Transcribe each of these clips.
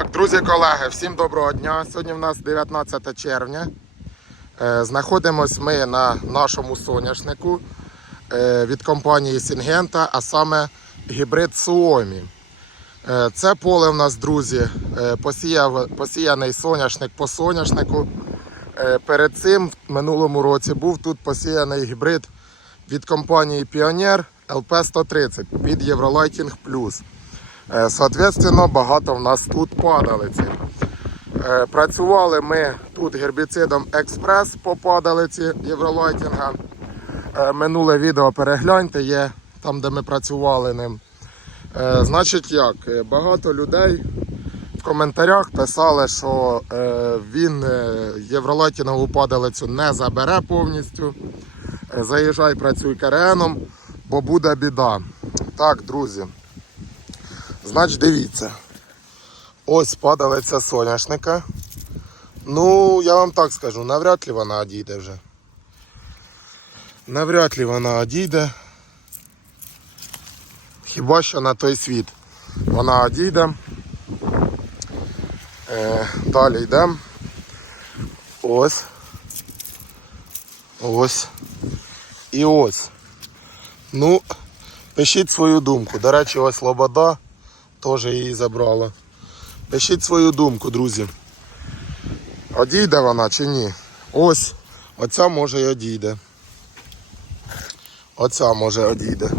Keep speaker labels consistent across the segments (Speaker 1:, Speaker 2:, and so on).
Speaker 1: Так, друзі, колеги, всім доброго дня. Сьогодні в нас 19 червня. Е, Знаходимось ми на нашому соняшнику е, від компанії Сінгента, а саме гібрид Суомі. Е, Це поле в нас, друзі, посіяв, посіяний соняшник по соняшнику. Перед цим в минулому році був тут посіяний гібрид від компанії Pioneer LP130 від Євролайтінг Plus. Е, Соответственно, багато в нас тут падалиці. Е, Працювали ми тут гербіцидом Експрес по падалиці Євролайтінга. Е, Минуле відео перегляньте, є там, де ми працювали ним. Значить, як? Багато людей в коментарях писали, що він євролайтінгову падалицю не забере повністю. Заїжджай, працюй КРНом, бо буде біда. Так, друзі. Значить, дивіться. Ось падалиця соняшника. Ну, я вам так скажу, навряд ли вона одійде вже. Навряд ли вона одійде. Хіба що на той світ вона одійде. Е, далі йдемо. Ось. Ось. І ось. Ну, пишіть свою думку. До речі, ось Лобода теж її забрала. Пишіть свою думку, друзі. Одійде вона чи ні? Ось, оця може й одійде. Оця може одійде.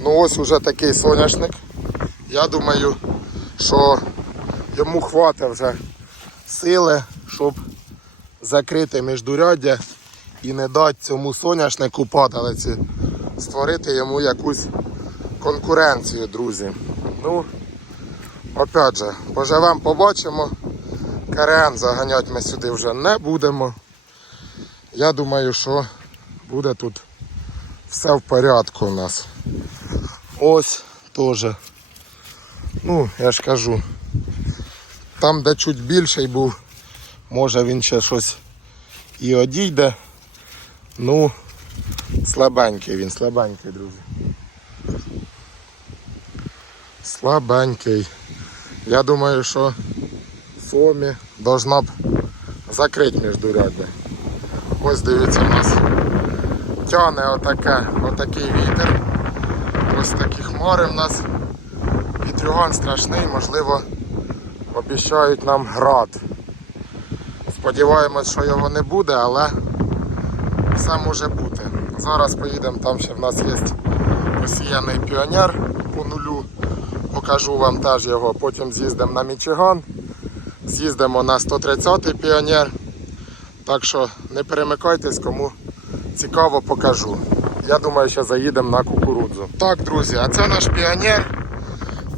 Speaker 1: Ну ось уже такий соняшник. Я думаю, що йому хватить вже сили, щоб закрити міждуряддя і не дати цьому соняшнику падалиці створити йому якусь конкуренцію, друзі. Ну, опять же, поживемо, побачимо. КРН заганяти ми сюди вже не будемо. Я думаю, що буде тут все в порядку у нас. Ось теж. Ну, я ж кажу, там, де чуть більший був, може він ще щось і одійде. Ну, слабенький він, слабенький, друзі. Слабенький. Я думаю, що Сомі должна б закрити міждуряддя. Ось дивіться, у нас тяне отаке, отакий вітер. Ось такі хмари в нас. Вітрюган страшний, можливо, обіцяють нам град. Сподіваємось, що його не буде, але все може бути. Зараз поїдемо, там ще в нас є посіяний піонер. Покажу вам теж його. Потім з'їздимо на Мічиган, з'їздимо на 130-й піонер. Так що не перемикайтесь, кому цікаво покажу. Я думаю, що заїдемо на кукурудзу. Так, друзі, а це наш піонер.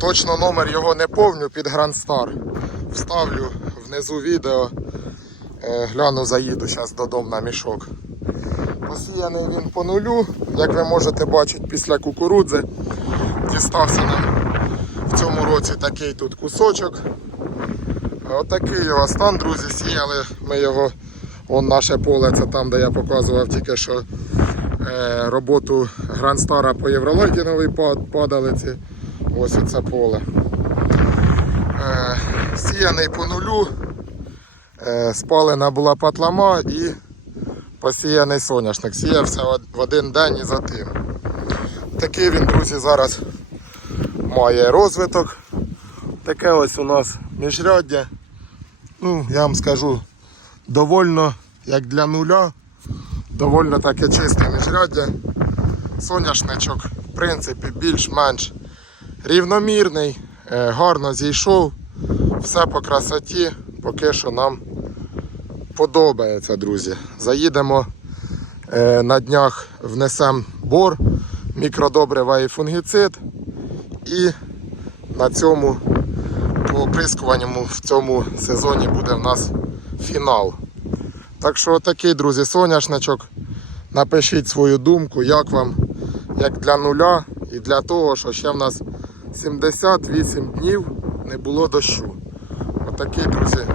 Speaker 1: Точно номер його не повню під Grand Star. Вставлю внизу відео. Е, Гляну, заїду зараз додому на мішок. Посіяний він по нулю, як ви можете бачити після кукурудзи. Дістався нам в цьому році такий тут кусочок. Отакий його стан, друзі, сіяли ми його. Вон наше поле, це там, де я показував тільки що е, роботу Грандстара по Євролайдіновій пад- падалиці. Ось оце поле. Е, сіяний по нулю. Е, спалена була патлама і посіяний соняшник. Сіявся в один день і за тим. Такий він, друзі, зараз має розвиток. Таке ось у нас міжряддя. Ну, я вам скажу, довольно, як для нуля, довольно таке чисте міжряддя. Соняшничок, в принципі, більш-менш рівномірний, е, гарно зійшов. Все по красоті, поки що нам подобається, друзі. Заїдемо е, на днях, внесемо бор, мікродобрива і фунгіцид. І на цьому по оприскуванню в цьому сезоні буде в нас фінал. Так що такий, друзі, соняшничок. Напишіть свою думку, як вам, як для нуля і для того, що ще в нас 78 днів не було дощу. Отакий, друзі,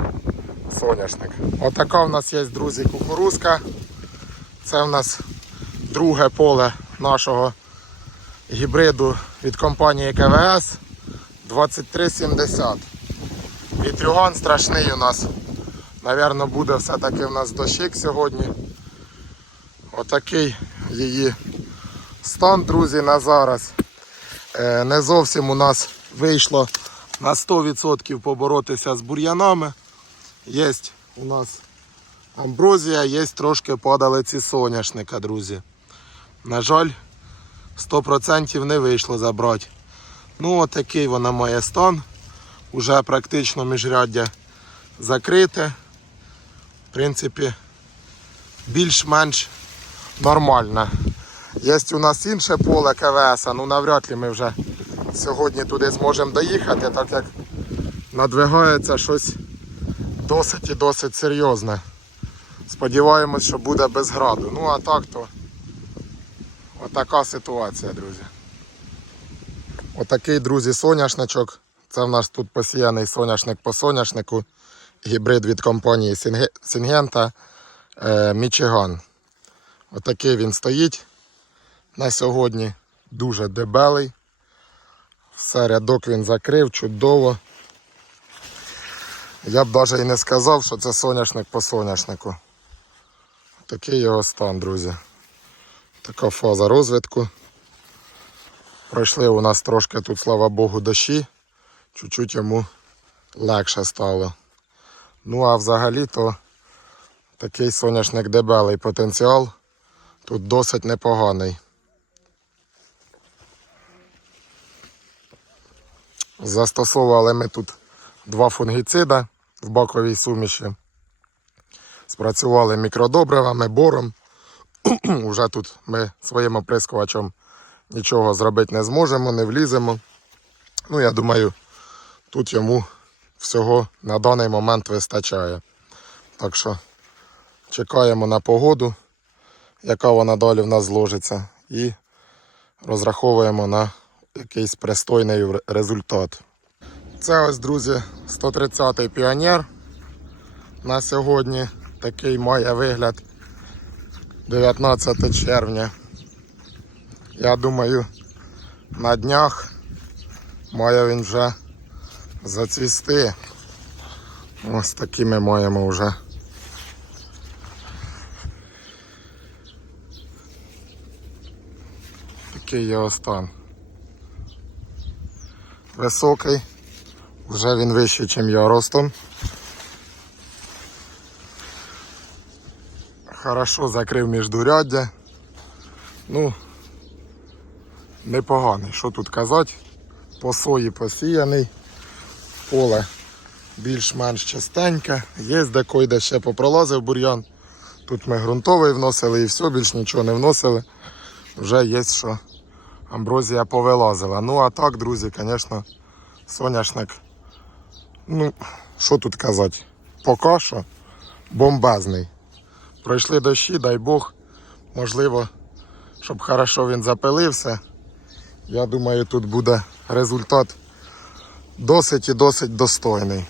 Speaker 1: соняшник. Отака в нас є, друзі, кукурузка. Це в нас друге поле нашого гібриду від компанії КВС 2370. Вітрюган страшний у нас. Навірно, буде все-таки в нас дощик сьогодні. Отакий її стан, друзі, на зараз. Е, Не зовсім у нас вийшло на 100% поборотися з бур'янами. Є у нас амброзія, є трошки падалиці соняшника, друзі. На жаль, 100% не вийшло забрати. Ну, отакий вона має стан. Уже практично міжряддя закрите. В принципі, більш-менш нормально. Є у нас інше поле КВС, ну навряд ли ми вже сьогодні туди зможемо доїхати, так як надвигається щось досить і досить серйозне. Сподіваємось, що буде без граду. Ну а так то отака ситуація, друзі. Отакий, друзі, соняшничок. Це в нас тут посіяний соняшник по соняшнику. Гібрид від компанії Сінге- Сінгента е, Мічиган. Отакий він стоїть на сьогодні. Дуже дебелий. Все, рядок він закрив, чудово. Я б навіть і не сказав, що це соняшник по соняшнику. Такий його стан, друзі. Така фаза розвитку. Пройшли у нас трошки тут, слава Богу, дощі. Чуть-чуть йому легше стало. Ну а взагалі то такий соняшник дебелий потенціал. Тут досить непоганий. Застосовували ми тут два фунгіцида в баковій суміші. Спрацювали мікродобривами, бором. Уже тут ми своїм оприскувачем нічого зробити не зможемо, не вліземо. Ну, я думаю, тут йому всього на даний момент вистачає. Так що чекаємо на погоду, яка вона далі в нас зложиться, і розраховуємо на якийсь пристойний результат. Це ось, друзі, 130-й піонер. На сьогодні такий має вигляд 19 червня. Я думаю, на днях має він вже зацвісти. Ось такі ми маємо вже. Такий його стан. Високий, вже він вищий, ніж я ростом. Хорошо закрив міждуряддя. Ну, непоганий, що тут казати. По сої посіяний, поле більш-менш чистеньке. Є де койде ще попролазив бур'ян. Тут ми ґрунтовий вносили і все, більш нічого не вносили. Вже є, що амброзія повилазила. Ну а так, друзі, звісно, соняшник. Ну, що тут казати? Поки що бомбезний. Пройшли дощі, дай Бог. Можливо, щоб хорошо він запилився. Я думаю, тут буде результат досить і досить достойний.